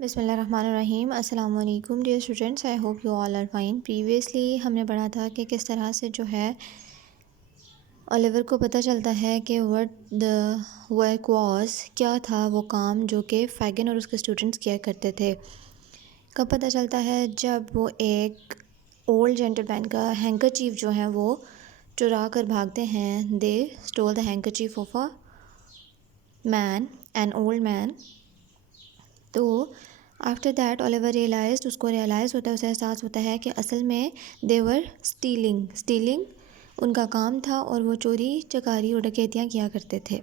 बिस्मिल्लाहिर्रहमानिर्रहीम। अस्सलाम वालेकुम dear students, I hope you all are fine. Previously हमने पढ़ा था कि किस तरह से जो है ओलिवर को पता चलता है कि व्हाट द वर्क वाज, क्या था वो काम जो कि फैगन और उसके स्टूडेंट्स किया करते थे। कब पता चलता है? जब वो एक ओल्ड जेंटलमैन का हैंकरचीफ जो है वो चुरा कर भागते हैं। They stole the handkerchief of a man, an old man. तो आफ्टर दैट ओलिवर रियलाइज्ड, उसको रियलाइज़ होता है, उसे एहसास होता है कि असल में देवर स्टीलिंग उनका काम था और वो चोरी चकारी और डकैतियाँ किया करते थे।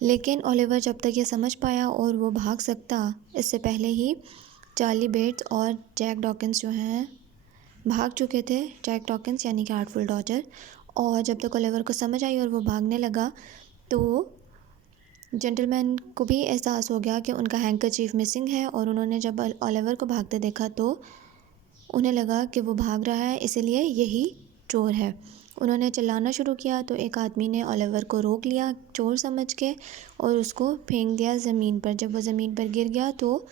लेकिन ओलिवर जब तक ये समझ पाया और वो भाग सकता, इससे पहले ही चार्ली बेट्स और जैक डॉकिंस जो हैं भाग चुके थे। जैक डॉकिंस यानी कि आर्टफुल डॉडजर। और जब तक ओलिवर को समझ आई और वो भागने लगा तो जेंटलमैन को भी एहसास हो गया कि उनका हैंकरचीफ मिसिंग है। और उन्होंने जब ओलिवर को भागते देखा तो उन्हें लगा कि वो भाग रहा है, इसीलिए यही चोर है। उन्होंने चिल्लाना शुरू किया तो एक आदमी ने ओलिवर को रोक लिया चोर समझ के और उसको फेंक दिया ज़मीन पर। जब वो ज़मीन पर गिर गया तो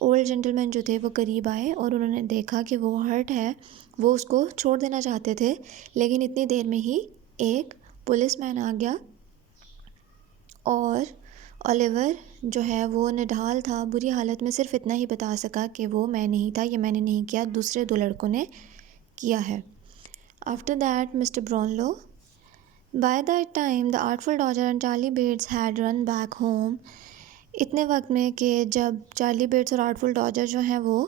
ओल्ड जेंटलमैन जो थे वो करीब आए और उन्होंने देखा कि वो हर्ट है। वो उसको छोड़ देना चाहते थे, लेकिन इतनी देर में ही एक पुलिसमैन आ गया और ओलिवर जो है वो निढाल था, बुरी हालत में, सिर्फ इतना ही बता सका कि वो मैं नहीं था, ये मैंने नहीं किया, दूसरे दो लड़कों ने किया है। After that Mr Brownlow, by that time the Artful Dodger and Charlie Bates had run back home. इतने वक्त में कि जब चार्ली बेट्स और आर्टफुल डॉडजर जो हैं वो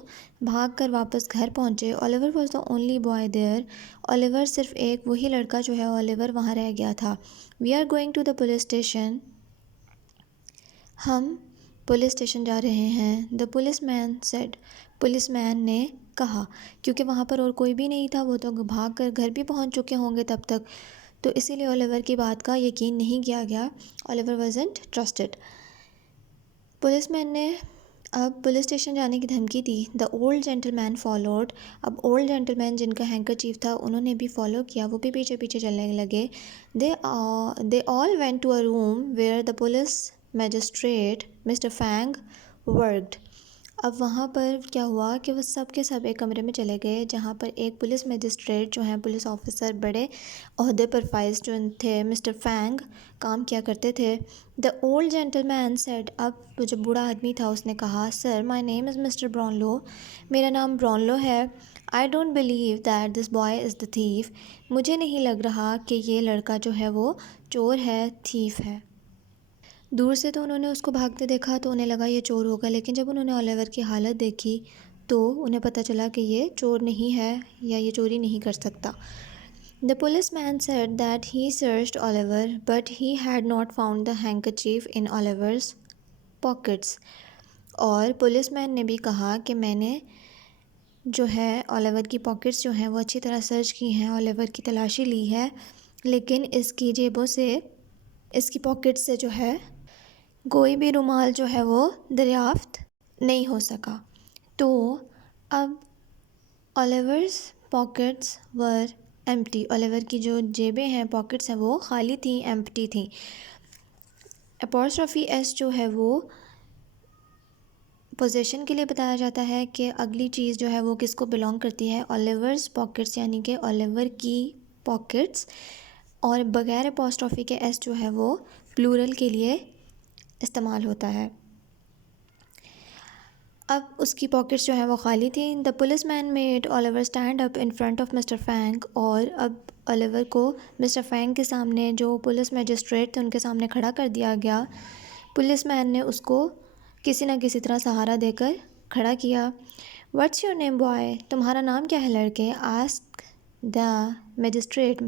भाग कर वापस घर पहुँचे, Oliver was the only boy there. Oliver सिर्फ एक वही लड़का जो है ओलिवर वहाँ रह गया था। We are going to the police station, हम पुलिस स्टेशन जा रहे हैं। द पुलिसमैन सेड, पुलिसमैन ने कहा, क्योंकि वहाँ पर और कोई भी नहीं था, वो तो भाग कर घर भी पहुँच चुके होंगे तब तक, तो इसीलिए ओलिवर की बात का यकीन नहीं किया गया। Oliver wasn't trusted. पुलिसमैन ने अब पुलिस स्टेशन जाने की धमकी दी। The old gentleman followed. अब ओल्ड जेंटलमैन जिनका हैंकरचीफ था उन्होंने भी फॉलो किया, वो भी पीछे पीछे चलने लगे। They all went to a room where the police magistrate mister Fang worked. अब वहाँ पर क्या हुआ कि वो सब के सब एक कमरे में चले गए जहाँ पर एक पुलिस मैजिस्ट्रेट जो हैं, पुलिस ऑफिसर, बड़े ओहदे पर फाइज जो थे, मिस्टर फैंग, काम किया करते थे। द ओल्ड जेंटलमैन सेड, अब वो जो बूढ़ा आदमी था उसने कहा, sir my name is mister Brownlow, मेरा नाम ब्राउनलो है। I don't believe that this boy is the thief. मुझे नहीं लग रहा कि ये लड़का जो है वो चोर है, थीफ है। दूर से तो उन्होंने उसको भागते देखा तो उन्हें लगा ये चोर होगा, लेकिन जब उन्होंने ओलिवर की हालत देखी तो उन्हें पता चला कि ये चोर नहीं है या ये चोरी नहीं कर सकता। The police man said that he searched Oliver but he had not found the handkerchief in Oliver's pockets. और पुलिसमैन ने भी कहा कि मैंने जो है ओलिवर की पॉकेट्स जो हैं वो अच्छी तरह सर्च की हैं, ओलिवर की तलाशी ली है, लेकिन इसकी जेबों से, इसकी पॉकेट्स से जो है कोई भी रुमाल जो है वो दरियाफ्त नहीं हो सका। तो अब ओलिवर्स पॉकेट्स वर एम्प्टी। ओलिवर की जो जेबें हैं, पॉकेट्स हैं, वो खाली थी, एम्प्टी थी। अपॉस्ट्रॉफी एस जो है वो पोजीशन के लिए बताया जाता है कि अगली चीज़ जो है वो किसको बिलोंग करती है, ओलिवर्स पॉकेट्स, यानी कि ओलिवर की पॉकेट्स। और बगैर अपॉस्ट्रॉफी के एस जो है वो प्लूरल के लिए इस्तेमाल होता है। अब उसकी पॉकेट्स जो हैं वो खाली थी। The police man made Oliver stand up in front of mister Fang. और अब ओलिवर को मिस्टर फैंग के सामने, जो पुलिस मैजिस्ट्रेट थे, उनके सामने खड़ा कर दिया गया। पुलिस मैन ने उसको किसी न किसी तरह सहारा देकर खड़ा किया। व्हाट्स योर नेम बॉय, तुम्हारा नाम क्या है लड़के? Ask the magistrate.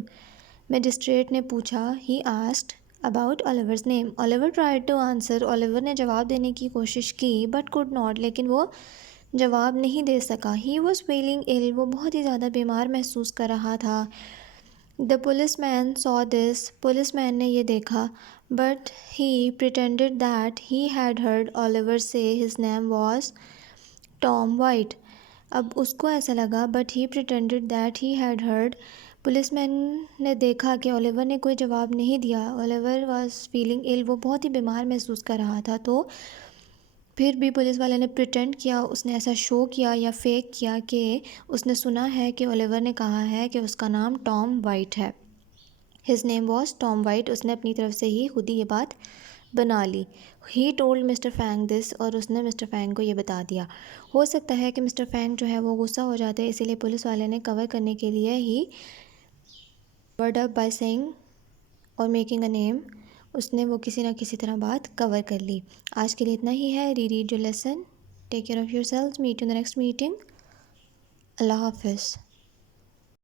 मैजिस्ट्रेट ने पूछा। He asked about Oliver's name. Oliver tried to answer. Oliver ने जवाब देने की कोशिश की बट कुड नॉट, लेकिन वो जवाब नहीं दे सका। ही वॉज फीलिंग इल, वो बहुत ही ज़्यादा बीमार महसूस कर रहा था। The police man saw this, police man ने ये देखा। But he pretended that he had heard Oliver say his name was Tom White. अब उसको ऐसा लगा, but he pretended that he had heard. Policeman ने देखा कि ओलिवर ने कोई जवाब नहीं दिया। ओलिवर वाज फीलिंग इल, वो बहुत ही बीमार महसूस कर रहा था। तो फिर भी पुलिस वाले ने प्रिटेंड किया, उसने ऐसा शो किया या फेक किया कि उसने सुना है कि ओलिवर ने कहा है कि उसका नाम टॉम वाइट है। His name was Tom white. उसने अपनी तरफ से ही खुद ही ये बात बना ली। He told Mr Fang this, और उसने मिस्टर फैंग को ये बता दिया। हो सकता है कि मिस्टर फैंग जो है वो गुस्सा हो जाते हैं, इसीलिए पुलिस वाले ने कवर करने के लिए ही वर्ड अप बाय सेइंग और मेकिंग अ नेम, उसने वो किसी ना किसी तरह बात कवर कर ली। आज के लिए इतना ही है। Read your lesson, take care of yourself, meet you in the next meeting. अल्लाह हाफिज़।